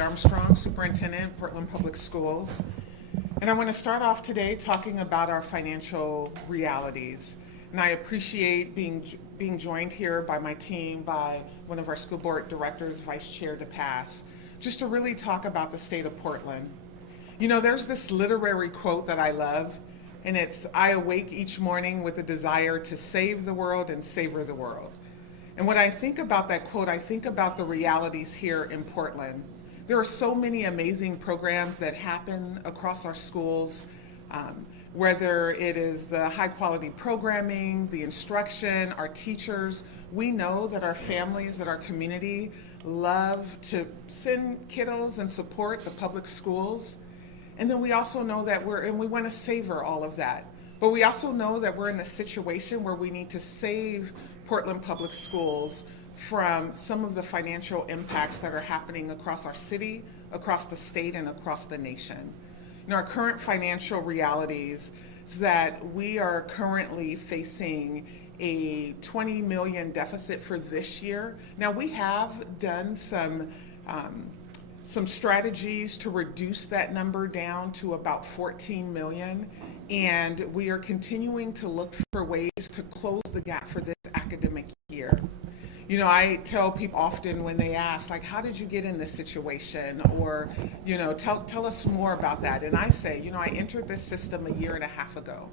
Armstrong, Superintendent, Portland Public Schools. And I want to start off today talking about our financial realities. And I appreciate being joined here by my team, by one of our school board directors, Vice Chair DePass, just to really talk about the state of Portland. You know, there's this literary quote that I love, and it's, "I awake each morning with a desire to save the world and savor the world." And when I think about that quote, I think about the realities here in Portland. There are so many amazing programs that happen across our schools, whether it is the high quality programming, the instruction, our teachers. We know that our families, that our community love to send kiddos and support the public schools. And then we also know that we want to savor all of that. But we also know that we're in a situation where we need to save Portland Public Schools from some of the financial impacts that are happening across our city, across the state, and across the nation. In our current financial realities is that we are currently facing a $20 million deficit for this year. Now, we have done some strategies to reduce that number down to about 14 million, and we are continuing to look for ways to close the gap for this academic year. You know, I tell people often when they ask, like, how did you get in this situation? Or, you know, tell us more about that. And I say, you know, I entered this system a year and a half ago.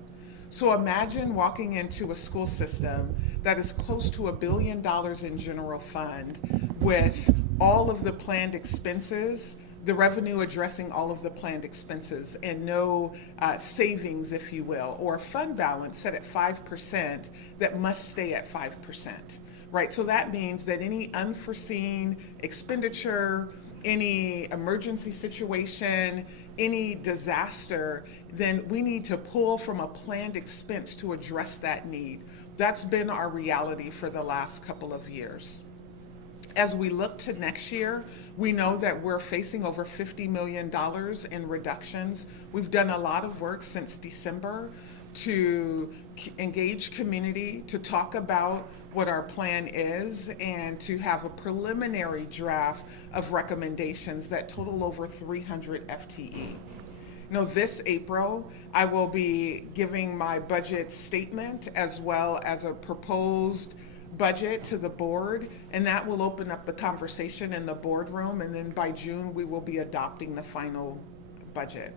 So imagine walking into a school system that is close to $1 billion in general fund with all of the planned expenses, the revenue addressing all of the planned expenses, and no savings, if you will, or a fund balance set at 5% that must stay at 5%, right? So that means that any unforeseen expenditure, any emergency situation, any disaster, then we need to pull from a planned expense to address that need. That's been our reality for the last couple of years. As we look to next year, we know that we're facing over $50 million in reductions. We've done a lot of work since December to engage community, to talk about what our plan is, and to have a preliminary draft of recommendations that total over 300 FTE. You know, this April, I will be giving my budget statement as well as a proposed budget to the board, and that will open up the conversation in the boardroom, and then by June we will be adopting the final budget.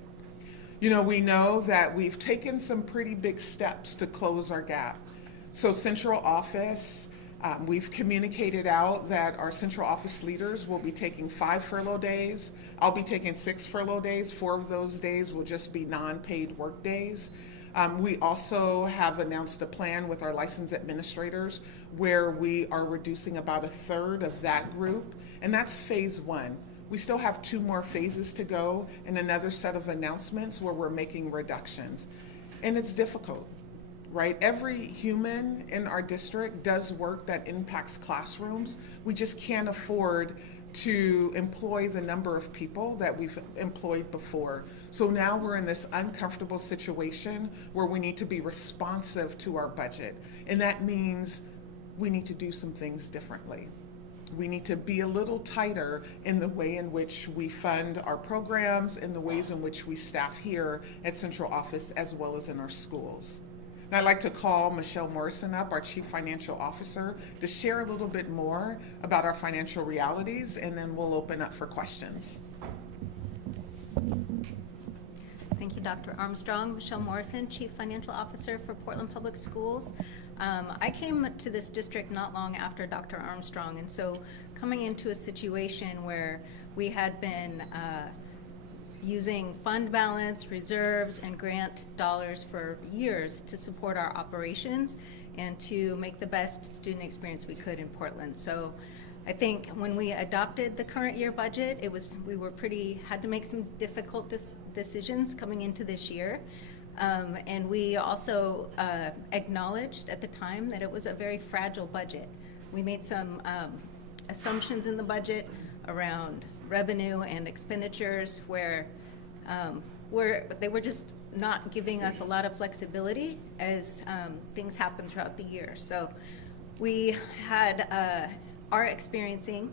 You know, we know that we've taken some pretty big steps to close our gap. So central office, we've communicated out that our central office leaders will be taking 5 furlough days. I'll be taking 6 furlough days. 4 of those days will just be non-paid work days. We also have announced a plan with our licensed administrators where we are reducing about 1/3 of that group, and that's phase 1. We still have 2 more phases to go and another set of announcements where we're making reductions. And it's difficult, right? Every human in our district does work that impacts classrooms. We just can't afford to employ the number of people that we've employed before. So now we're in this uncomfortable situation where we need to be responsive to our budget. And that means we need to do some things differently. We need to be a little tighter in the way in which we fund our programs and the ways in which we staff here at central office as well as in our schools. And I'd like to call Michelle Morrison up, our Chief Financial Officer, to share a little bit more about our financial realities, and then we'll open up for questions. Thank you, Dr. Armstrong. Michelle Morrison, Chief Financial Officer for Portland Public Schools. I came to this district not long after Dr. Armstrong, and so coming into a situation where we had been using fund balance, reserves, and grant dollars for years to support our operations and to make the best student experience we could in Portland. So I think when we adopted the current year budget, had to make some difficult decisions coming into this year. And we also acknowledged at the time that it was a very fragile budget. We made some assumptions in the budget around revenue and expenditures where they were just not giving us a lot of flexibility as things happen throughout the year. So we are experiencing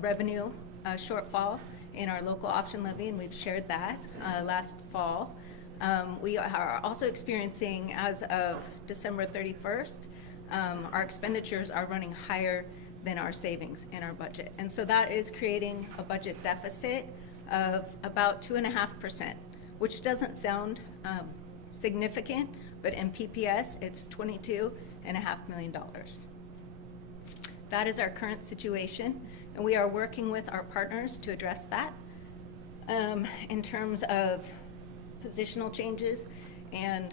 revenue shortfall in our local option levy, and we've shared that last fall. We are also experiencing, as of December 31st, our expenditures are running higher than our savings in our budget. And so that is creating a budget deficit of about 2.5%, which doesn't sound significant, but in PPS, it's $22.5 million. That is our current situation, and we are working with our partners to address that in terms of positional changes and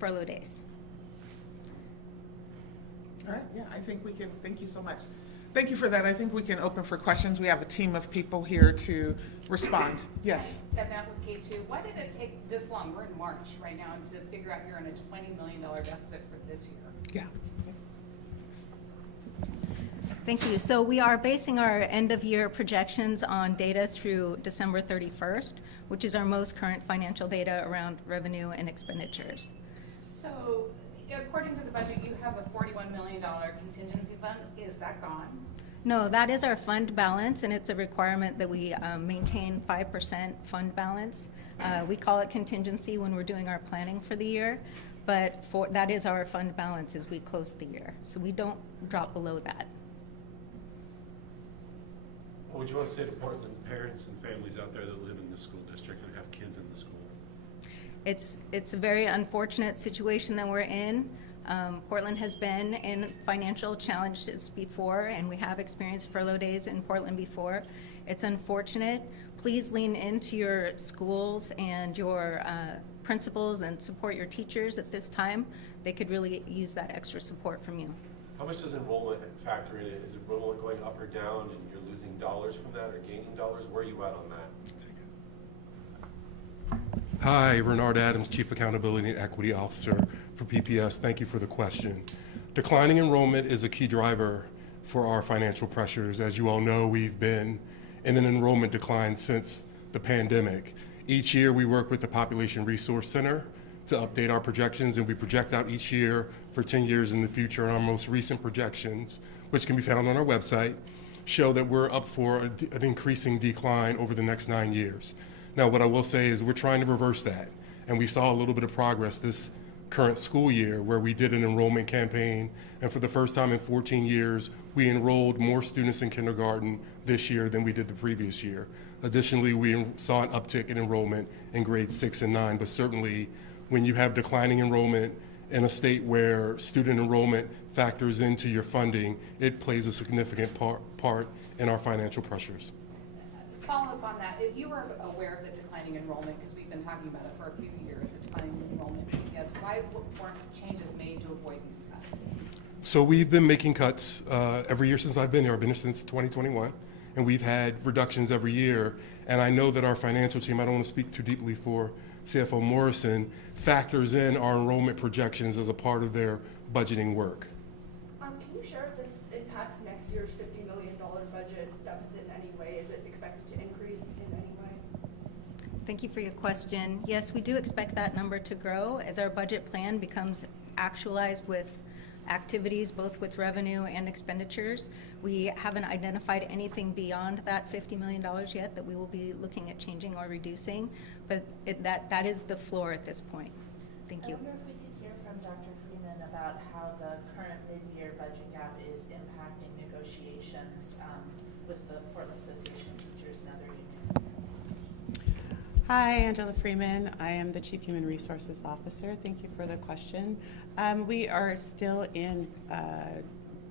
furlough days. All right, yeah, I think we can, thank you so much. Thank you for that. I think we can open for questions. We have a team of people here to respond. Yes? Stepping out with K2, why did it take this long? We're in March right now to figure out you're in a $20 million deficit for this year. Yeah. Thank you. So we are basing our end-of-year projections on data through December 31st, which is our most current financial data around revenue and expenditures. So according to the budget, you have a $41 million contingency fund. Is that gone? No, that is our fund balance, and it's a requirement that we maintain 5% fund balance. We call it contingency when we're doing our planning for the year, but that is our fund balance as we close the year. So we don't drop below that. What would you want to say to Portland parents and families out there that live in the school district and have kids in the school? It's a very unfortunate situation that we're in. Portland has been in financial challenges before, and we have experienced furlough days in Portland before. It's unfortunate. Please lean into your schools and your principals and support your teachers at this time. They could really use that extra support from you. How much does enrollment factor in it? Is enrollment going up or down and you're losing dollars from that or gaining dollars? Where are you at on that? Hi, Renard Adams, Chief Accountability and Equity Officer for PPS. Thank you for the question. Declining enrollment is a key driver for our financial pressures. As you all know, we've been in an enrollment decline since the pandemic. Each year we work with the Population Resource Center to update our projections, and we project out each year for 10 years in the future. And our most recent projections, which can be found on our website, show that we're up for an increasing decline over the next 9 years. Now, what I will say is we're trying to reverse that, and we saw a little bit of progress this current school year where we did an enrollment campaign, and for the first time in 14 years, we enrolled more students in kindergarten this year than we did the previous year. Additionally, we saw an uptick in enrollment in grades 6 and 9, but certainly when you have declining enrollment in a state where student enrollment factors into your funding, it plays a significant part in our financial pressures. Follow up on that. If you were aware of the declining enrollment, because we've been talking about it for a few years, the declining enrollment in PPS, why weren't changes made to avoid these cuts? So we've been making cuts every year since I've been here. I've been here since 2021, and we've had reductions every year. And I know that our financial team, I don't want to speak too deeply for CFO Morrison, factors in our enrollment projections as a part of their budgeting work. Can you share if this impacts next year's $50 million budget deficit in any way? Is it expected to increase in any way? Thank you for your question. Yes, we do expect that number to grow as our budget plan becomes actualized with activities, both with revenue and expenditures. We haven't identified anything beyond that $50 million yet that we will be looking at changing or reducing, but that is the floor at this point. Thank you. I wonder if we could hear from Dr. Freeman about how the current mid-year budget gap is impacting negotiations with the Portland Association of Teachers and other unions. Hi, Angela Freeman. I am the Chief Human Resources Officer. Thank you for the question. We are still in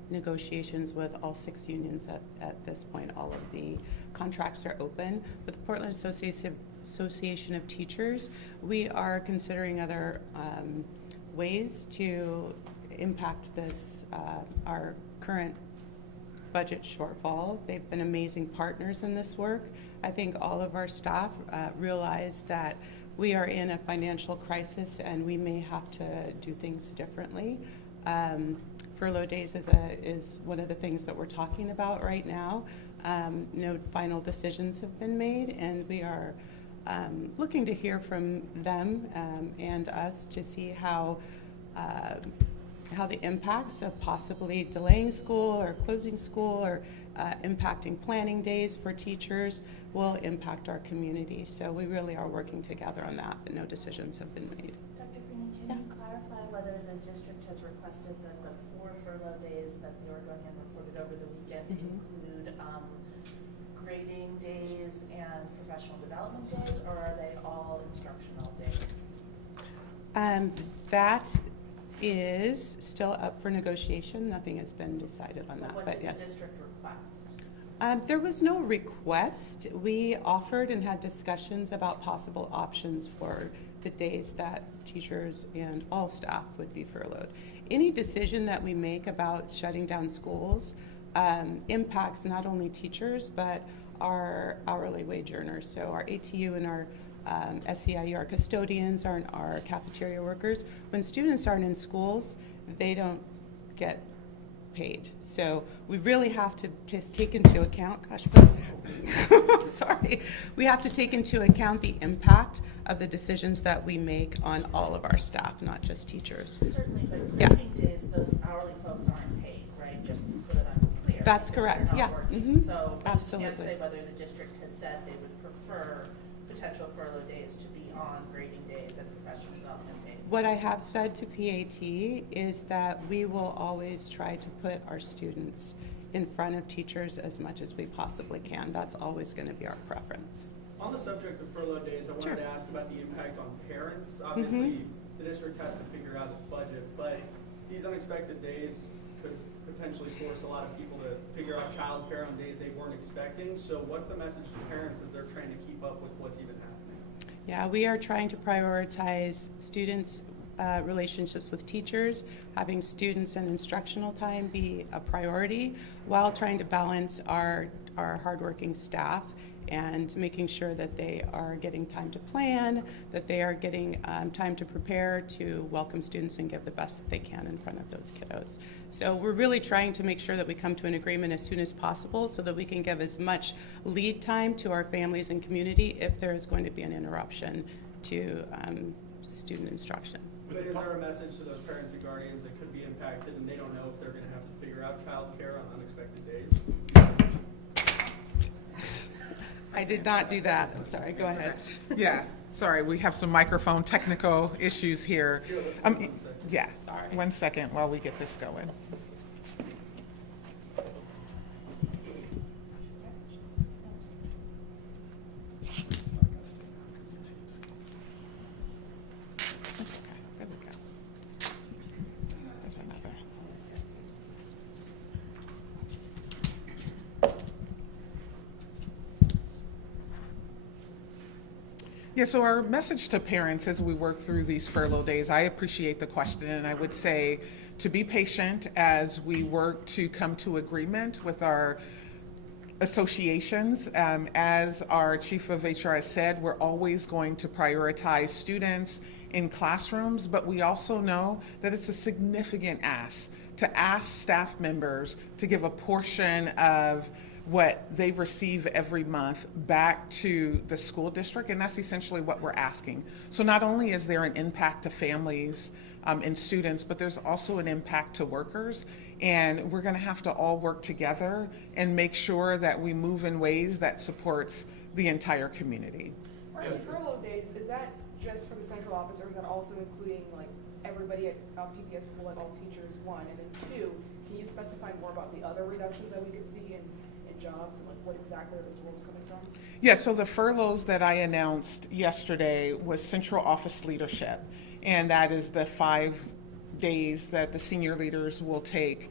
negotiations with all 6 unions at this point. All of the contracts are open. With the Portland Association of Teachers, we are considering other ways to impact this, our current budget shortfall. They've been amazing partners in this work. I think all of our staff realize that we are in a financial crisis and we may have to do things differently. Furlough days is one of the things that we're talking about right now. No final decisions have been made, and we are looking to hear from them and us to see how the impacts of possibly delaying school or closing school or impacting planning days for teachers, will impact our community. So we really are working together on that, but no decisions have been made. Dr. Freeman, can you clarify whether the district has requested that the 4 furlough days that the Oregonian reported over the weekend include grading days and professional development days, or are they all instructional days? That is still up for negotiation. Nothing has been decided on that, What but did yes. the district request? There was no request. We offered and had discussions about possible options for the days that teachers and all staff would be furloughed. Any decision that we make about shutting down schools impacts not only teachers, but our hourly wage earners. So our ATU and our SEIU, our custodians, our cafeteria workers. When students aren't in schools, they don't get paid. So we really have to just take into account, gosh, what is happening? Sorry. We have to take into account the impact of the decisions that we make on all of our staff, not just teachers. Certainly, but Yeah. grading days, those hourly folks aren't paid, right? Just so that I'm clear. That's because correct, they're yeah. not working. Mhm. So you Absolutely. can't say whether the district has said they would prefer potential furlough days to be on grading days and professional development days. What I have said to PAT is that we will always try to put our students in front of teachers as much as we possibly can. That's always going to be our preference. On the subject of furlough days, I wanted Sure. to ask about the impact on parents. Obviously, the district has to figure out its budget, but these unexpected days could potentially force a lot of people to figure out childcare on days they weren't expecting. So what's the message to parents as they're trying to keep up with what's even happening? Yeah, we are trying to prioritize students' relationships with teachers, having students and instructional time be a priority, while trying to balance our hardworking staff and making sure that they are getting time to plan, that they are getting time to prepare to welcome students and give the best that they can in front of those kiddos. So we're really trying to make sure that we come to an agreement as soon as possible so that we can give as much lead time to our families and community if there is going to be an interruption to student instruction. But is there a message to those parents and guardians that could be impacted and they don't know if they're going to have to figure out childcare on unexpected days? I did not do that. I'm sorry. Go ahead. Yeah, sorry, we have some microphone technical issues here. Yeah, Sorry. 1 second while we get this going. That's okay. There we go. There's another. Yeah, so our message to parents as we work through these furlough days, I appreciate the question, and I would say to be patient as we work to come to agreement with our associations. As our chief of HR has said, we're always going to prioritize students in classrooms, but we also know that it's a significant ask to ask staff members to give a portion of what they receive every month back to the school district, and that's essentially what we're asking. So not only is there an impact to families and students, but there's also an impact to workers, and we're going to have to all work together and make sure that we move in ways that supports the entire community. Are the furlough days, is that just for the central office, or is that also including like everybody at PPS school, like all teachers, one? And then two, can you specify more about the other reductions that we could see in jobs and like what exactly are those roles coming from? Yeah, so the furloughs that I announced yesterday was central office leadership, and that is the 5 days that the senior leaders will take.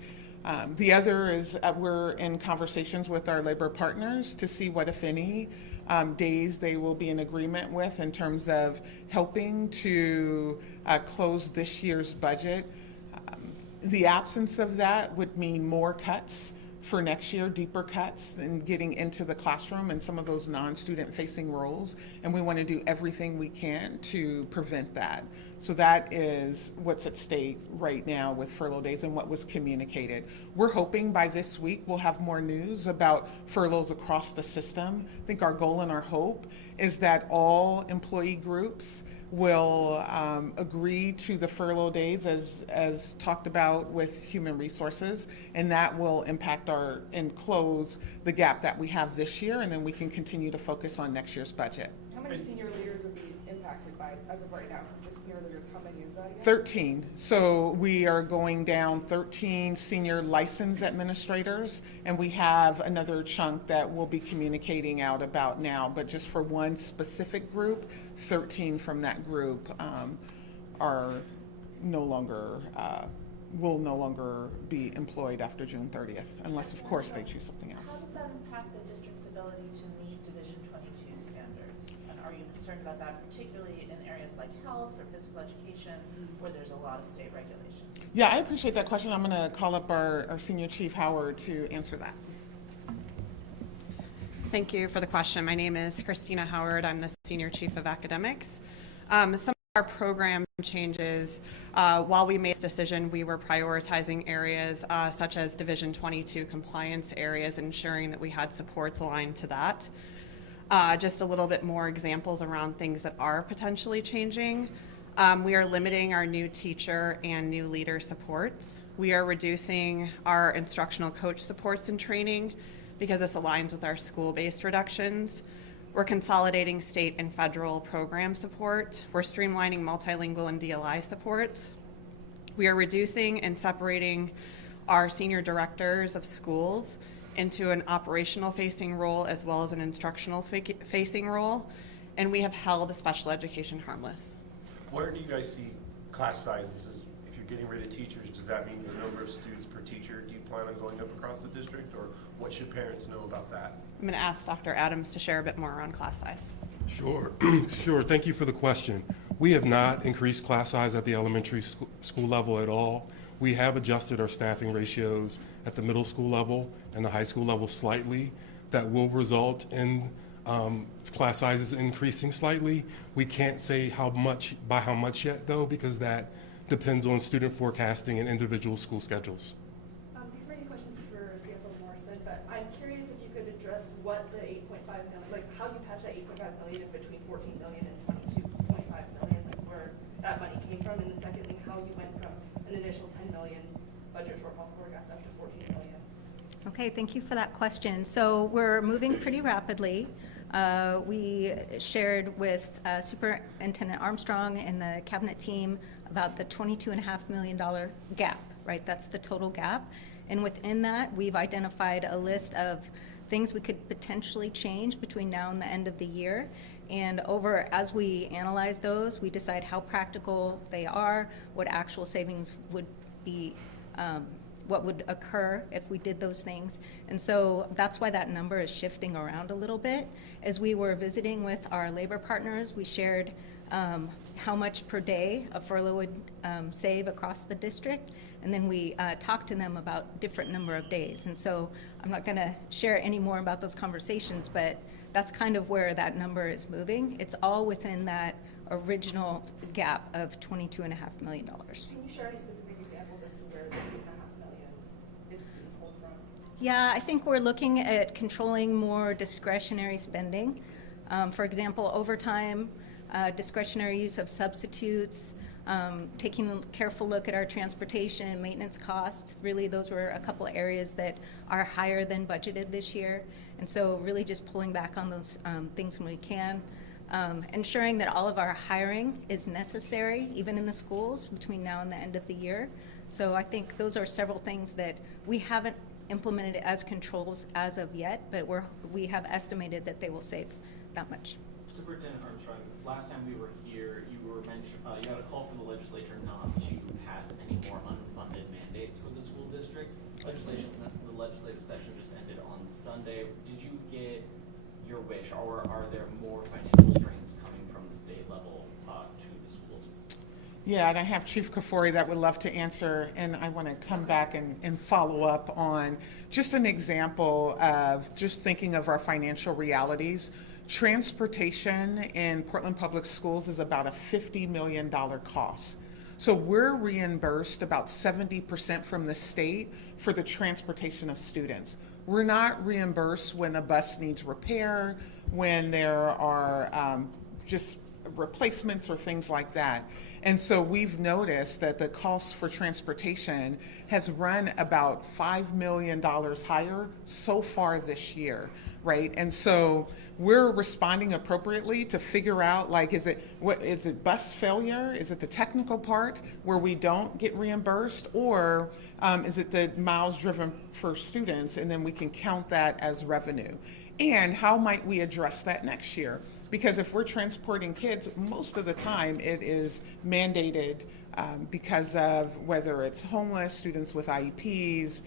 The other is we're in conversations with our labor partners to see what, if any, days they will be in agreement with in terms of helping to close this year's budget. The absence of that would mean more cuts for next year, deeper cuts and getting into the classroom and some of those non-student facing roles. And we want to do everything we can to prevent that. So that is what's at stake right now with furlough days and what was communicated. We're hoping by this week we'll have more news about furloughs across the system. I think our goal and our hope is that all employee groups will agree to the furlough days as talked about with Human Resources, and that will impact and close the gap that we have this year, and then we can continue to focus on next year's budget. How many senior leaders would be impacted by, as of right now, just senior leaders, how many is that again? 13. So we are going down 13 senior license administrators, and we have another chunk that we'll be communicating out about now. But just for one specific group, 13 from that group are no longer, will no longer be employed after June 30th, unless of course they choose something How else. does that impact the district's ability to meet Division 22 standards? And are you concerned about that, particularly in areas like health or physical education, where there's a lot of state regulations? Yeah, I appreciate that question. I'm going to call up our Senior Chief Howard to answer that. Thank you for the question. My name is Christina Howard. I'm the Senior Chief of Academics. Some of our program changes, while we made this decision, we were prioritizing areas such as Division 22 compliance areas, ensuring that we had supports aligned to that. Just a little bit more examples around things that are potentially changing. We are limiting our new teacher and new leader supports. We are reducing our instructional coach supports and training because this aligns with our school-based reductions. We're consolidating state and federal program support. We're streamlining multilingual and DLI supports. We are reducing and separating our senior directors of schools into an operational facing role as well as an instructional facing role. And we have held special education harmless. Where do you guys see class sizes? If you're getting rid of teachers, does that mean the number of students per teacher, do you plan on going up across the district, or what should parents know about that? I'm going to ask Dr. Adams to share a bit more on class size. Sure, sure. Thank you for the question. We have not increased class size at the elementary school level at all. We have adjusted our staffing ratios at the middle school level and the high school level slightly. That will result in class sizes increasing slightly. We can't say by how much yet though, because that depends on student forecasting and individual school schedules. These may be questions for CFO Morrison, but I'm curious if you could address what the 8.5 million, like how you patch that 8.5 million in between 14 million and 22.5 million, like where that money came from, and then secondly, how you went from an initial 10 million budget shortfall forecast up to 14 million. Okay, thank you for that question. So we're moving pretty rapidly. We shared with Superintendent Armstrong and the cabinet team about the $22.5 million gap, right? That's the total gap. And within that, we've identified a list of things we could potentially change between now and the end of the year. And as we analyze those, we decide how practical they are, what actual savings would be, what would occur if we did those things. And so that's why that number is shifting around a little bit. As we were visiting with our labor partners, we shared how much per day a furlough would save across the district. And then we talked to them about different number of days. And so I'm not gonna share any more about those conversations, but that's kind of where that number is moving. It's all within that original gap of $22.5 million. Can you share any specific examples as to where the 8.5 million is being pulled from? Yeah, I think we're looking at controlling more discretionary spending. For example, overtime, discretionary use of substitutes, taking a careful look at our transportation and maintenance costs. Really, those were a couple areas that are higher than budgeted this year. And so really just pulling back on those things when we can. Ensuring that all of our hiring is necessary, even in the schools, between now and the end of the year. So I think those are several things that we haven't implemented as controls as of yet, but we have estimated that they will save that much. Superintendent Armstrong, last time we were here, you had a call from the legislature not to pass any more unfunded mandates for the school district. The legislative session just ended on Sunday. Did you get your wish, or are there more financial strains coming from the state level to the schools? Yeah, and I have Chief Kafori that would love to answer, and I want to come back and follow up on just an example of just thinking of our financial realities. Transportation in Portland Public Schools is about a $50 million cost. So we're reimbursed about 70% from the state for the transportation of students. We're not reimbursed when a bus needs repair, when there are just replacements or things like that. And so we've noticed that the cost for transportation has run about $5 million higher so far this year, right? And so we're responding appropriately to figure out, like, is it bus failure? Is it the technical part where we don't get reimbursed? Or is it the miles driven for students, and then we can count that as revenue? And how might we address that next year? Because if we're transporting kids, most of the time it is mandated because of whether it's homeless, students with IEPs,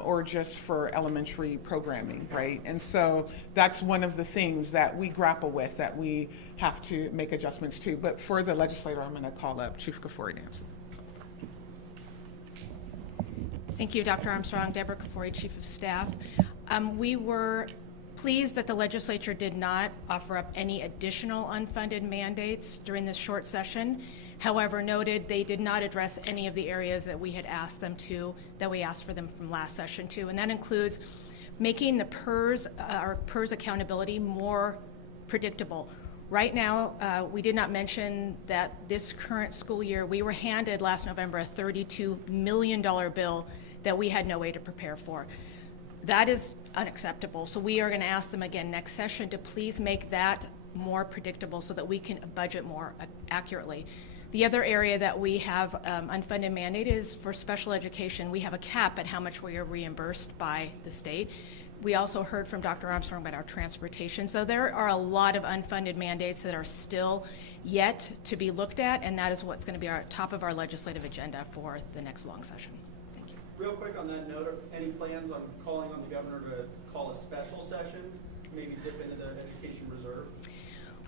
or just for elementary programming, right? And so that's one of the things that we grapple with, that we have to make adjustments to. But for the legislator, I'm going to call up Chief Kafori to answer. Thank you, Dr. Armstrong. Deborah Kafori, Chief of Staff. We were pleased that the legislature did not offer up any additional unfunded mandates during this short session. However, noted they did not address any of the areas that we had asked them to, that we asked for them from last session too. And that includes making the PERS, our PERS accountability, more predictable. Right now, we did not mention that this current school year, we were handed last November a $32 million bill that we had no way to prepare for. That is unacceptable. So we are going to ask them again next session to please make that more predictable so that we can budget more accurately. The other area that we have unfunded mandate is for special education. We have a cap at how much we are reimbursed by the state. We also heard from Dr. Armstrong about our transportation. So there are a lot of unfunded mandates that are still yet to be looked at, and that is what's going to be our top of our legislative agenda for the next long session. Thank you. Real quick on that note, are any plans on calling on the governor to call a special session, maybe dip into the education reserve?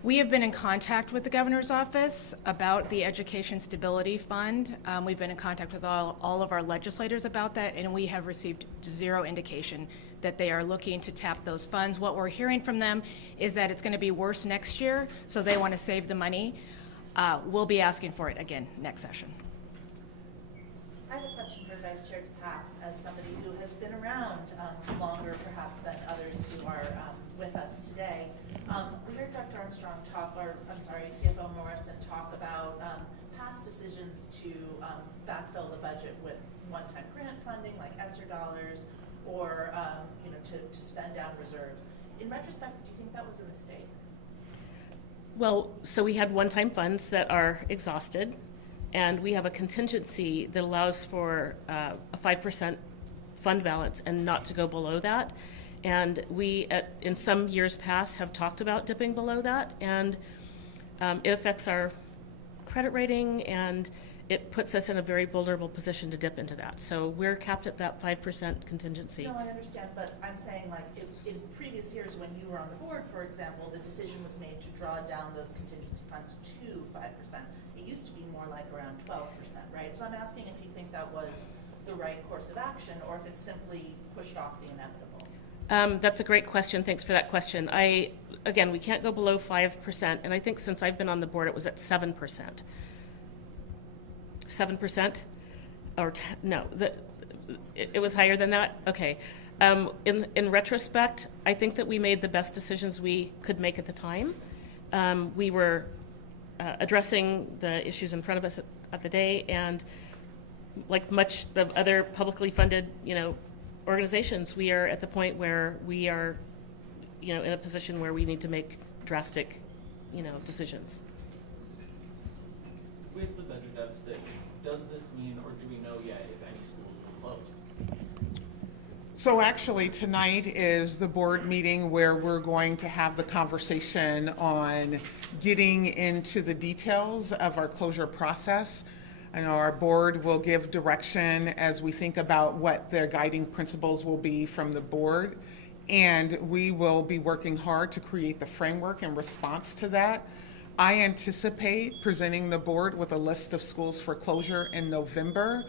We have been in contact with the governor's office about the Education Stability Fund. We've been in contact with all of our legislators about that, and we have received zero indication that they are looking to tap those funds. What we're hearing from them is that it's going to be worse next year, so they want to save the money. We'll be asking for it again next session. I have a question for Vice Chair DePass, as somebody who has been around longer perhaps than others who are with us today. We heard Dr. Armstrong CFO Morrison talk about past decisions to backfill the budget with one-time grant funding like ESSER dollars, or to spend down reserves. In retrospect, do you think that was a mistake? Well, so we had one-time funds that are exhausted, and we have a contingency that allows for a 5% fund balance and not to go below that. And we, in some years past, have talked about dipping below that, and it affects our credit rating, and it puts us in a very vulnerable position to dip into that. So we're capped at that 5% contingency. No, I understand, but I'm saying, like, in previous years when you were on the board, for example, the decision was made to draw down those contingency funds to 5%. It used to be more like around 12%, right? So I'm asking if you think that was the right course of action, or if it's simply pushed off the inevitable. That's a great question. Thanks for that question. Again, we can't go below 5%, and I think since I've been on the board, it was at 7%. 7%? Or no, it was higher than that? Okay. In retrospect, I think that we made the best decisions we could make at the time. We were addressing the issues in front of us at the day, and like much of other publicly funded, organizations, we are at the point where we are, in a position where we need to make drastic, decisions. With the budget deficit, does this mean, or do we know yet if any schools will close? So actually, tonight is the board meeting where we're going to have the conversation on getting into the details of our closure process. I know our board will give direction as we think about what their guiding principles will be from the board. And we will be working hard to create the framework in response to that. I anticipate presenting the board with a list of schools for closure in November,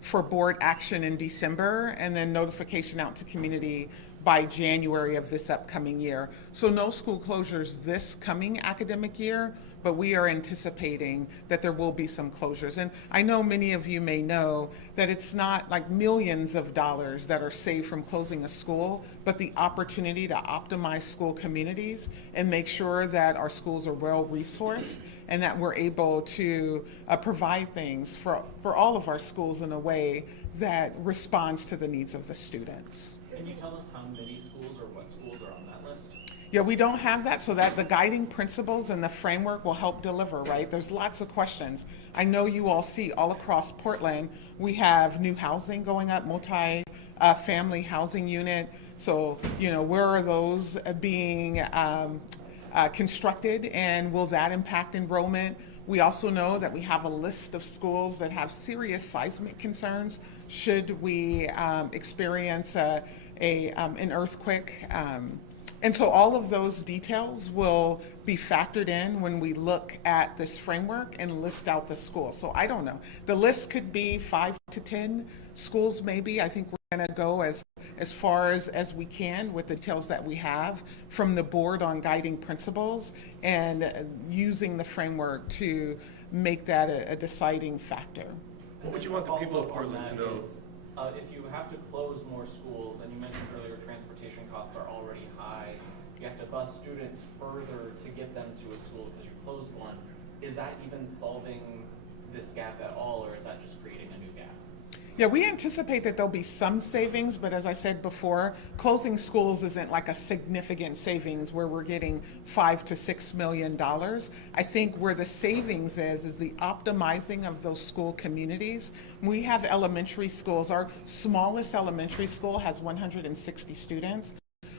for board action in December, and then notification out to community by January of this upcoming year. So no school closures this coming academic year, but we are anticipating that there will be some closures. And I know many of you may know that it's not like millions of dollars that are saved from closing a school, but the opportunity to optimize school communities and make sure that our schools are well resourced and that we're able to provide things for all of our schools in a way that responds to the needs of the students. Can you tell us how many schools or what schools are on that list? Yeah, we don't have that, so that the guiding principles and the framework will help deliver, right? There's lots of questions. I know you all see all across Portland, we have new housing going up, multi-family housing unit. So, you know, where are those being constructed, and will that impact enrollment? We also know that we have a list of schools that have serious seismic concerns should we experience an earthquake. And so all of those details will be factored in when we look at this framework and list out the schools. So I don't know. The list could be 5 to 10 schools maybe. I think we're going to go as far as we can with the details that we have from the board on guiding principles and using the framework to make that a deciding factor. What would you want the people of Portland to know? If you have to close more schools, and you mentioned earlier transportation costs are already high, you have to bus students further to get them to a school because you closed one, is that even solving this gap at all, or is that just creating a new gap? Yeah, we anticipate that there'll be some savings, but as I said before, closing schools isn't like a significant savings where we're getting $5 to $6 million. I think where the savings is the optimizing of those school communities. We have elementary schools. Our smallest elementary school has 160 students.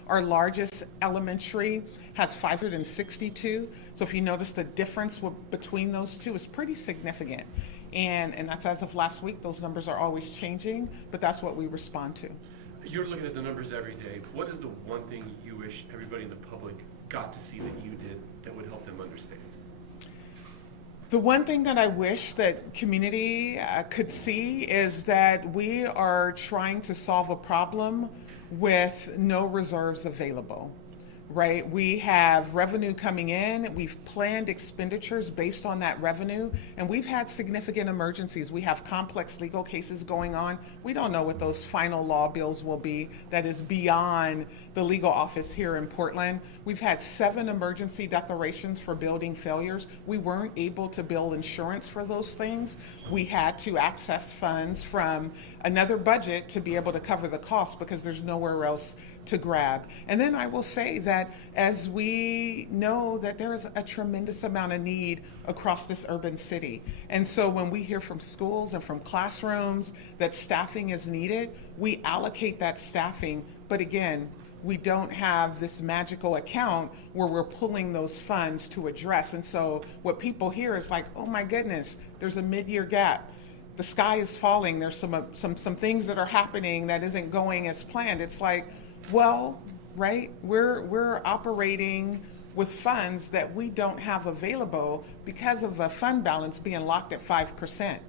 Our largest elementary has 562. So if you notice, the difference between those two is pretty significant. And that's as of last week. Those numbers are always changing, but that's what we respond to. You're looking at the numbers every day. What is the one thing you wish everybody in the public got to see that you did that would help them understand? The one thing that I wish that community could see is that we are trying to solve a problem with no reserves available. Right? We have revenue coming in, we've planned expenditures based on that revenue, and we've had significant emergencies. We have complex legal cases going on. We don't know what those final law bills will be that is beyond the legal office here in Portland. We've had 7 emergency declarations for building failures. We weren't able to bill insurance for those things. We had to access funds from another budget to be able to cover the cost because there's nowhere else to grab. And then I will say that as we know that there is a tremendous amount of need across this urban city. And so when we hear from schools and from classrooms that staffing is needed, we allocate that staffing. But again, we don't have this magical account where we're pulling those funds to address. And so what people hear is like, oh my goodness, there's a mid-year gap. The sky is falling. There's some things that are happening that isn't going as planned. It's like, well, right, we're operating with funds that we don't have available because of the fund balance being locked at 5%.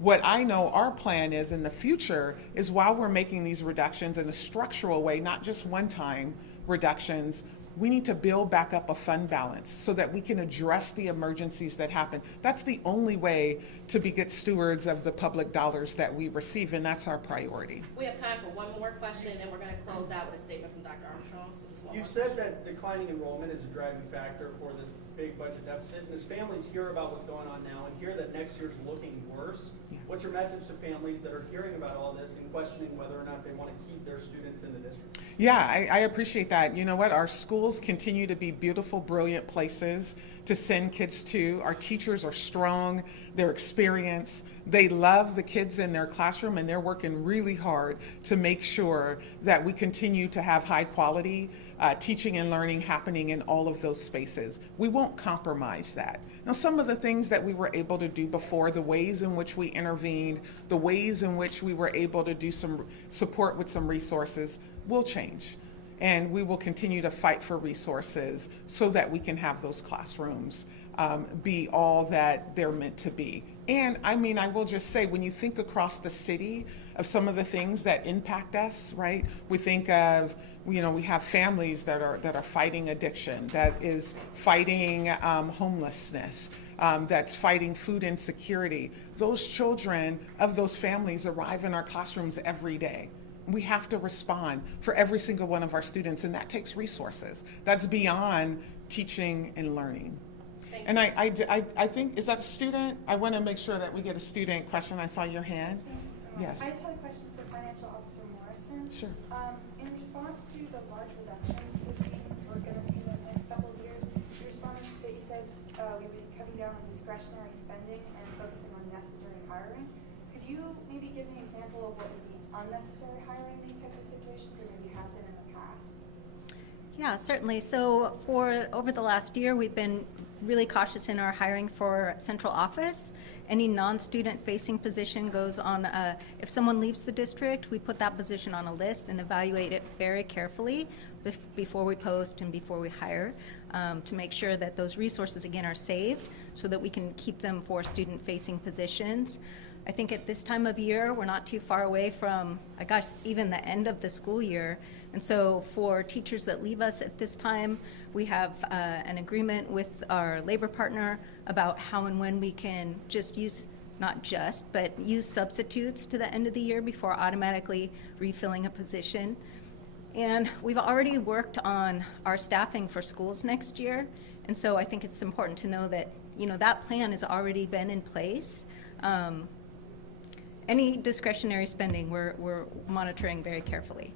What I know our plan is in the future is while we're making these reductions in a structural way, not just one-time reductions, we need to build back up a fund balance so that we can address the emergencies that happen. That's the only way to be good stewards of the public dollars that we receive, and that's our priority. We have time for one more question, and then we're going to close out with a statement from Dr. Armstrong. So just one You've more said question. that declining enrollment is a driving factor for this big budget deficit, and as families hear about what's going on now and hear that next year's looking worse, what's your message to families that are hearing about all this and questioning whether or not they want to keep their students in the district? Yeah, I appreciate that. You know what? Our schools continue to be beautiful, brilliant places to send kids to. Our teachers are strong, they're experienced, they love the kids in their classroom, and they're working really hard to make sure that we continue to have high quality teaching and learning happening in all of those spaces. We won't compromise that. Now, some of the things that we were able to do before, the ways in which we intervened, the ways in which we were able to do some support with some resources will change. And we will continue to fight for resources so that we can have those classrooms be all that they're meant to be. And I mean, I will just say, when you think across the city of some of the things that impact us, right? We think of, we have families that are fighting addiction, that is fighting homelessness, that's fighting food insecurity. Those children of those families arrive in our classrooms every day. We have to respond for every single one of our students, and that takes resources. That's beyond teaching and learning. And I think, is that a student? I want to make sure that we get a student question. I saw your hand. Yes. I just had a question for Financial Officer Morrison. Sure. In response to the large reductions we're going to see in the next couple of years, you responded that you said we've been cutting down on discretionary spending and focusing on necessary hiring. Could you maybe give me an example of what would be unnecessary hiring in these types of situations, or maybe has been in the past? Yeah, certainly. So for over the last year, we've been really cautious in our hiring for central office. Any non-student facing position goes on, if someone leaves the district, we put that position on a list and evaluate it very carefully before we post and before we hire, to make sure that those resources, again, are saved so that we can keep them for student facing positions. I think at this time of year, we're not too far away from, even the end of the school year. And so for teachers that leave us at this time, we have an agreement with our labor partner about how and when we can just use, but use substitutes to the end of the year before automatically refilling a position. And we've already worked on our staffing for schools next year. And so I think it's important to know that, that plan has already been in place. Any discretionary spending, we're monitoring very carefully.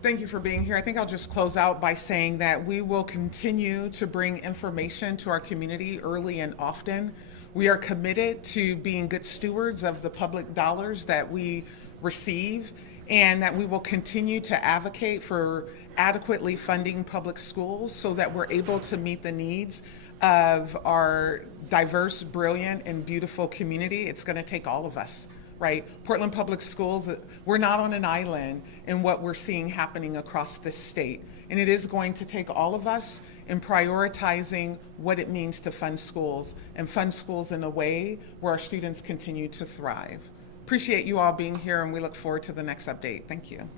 Thank you for being here. I think I'll just close out by saying that we will continue to bring information to our community early and often. We are committed to being good stewards of the public dollars that we receive, and that we will continue to advocate for adequately funding public schools so that we're able to meet the needs of our diverse, brilliant, and beautiful community. It's going to take all of us. Right? Portland Public Schools, we're not on an island in what we're seeing happening across this state. And it is going to take all of us in prioritizing what it means to fund schools, and fund schools in a way where our students continue to thrive. Appreciate you all being here, and we look forward to the next update. Thank you.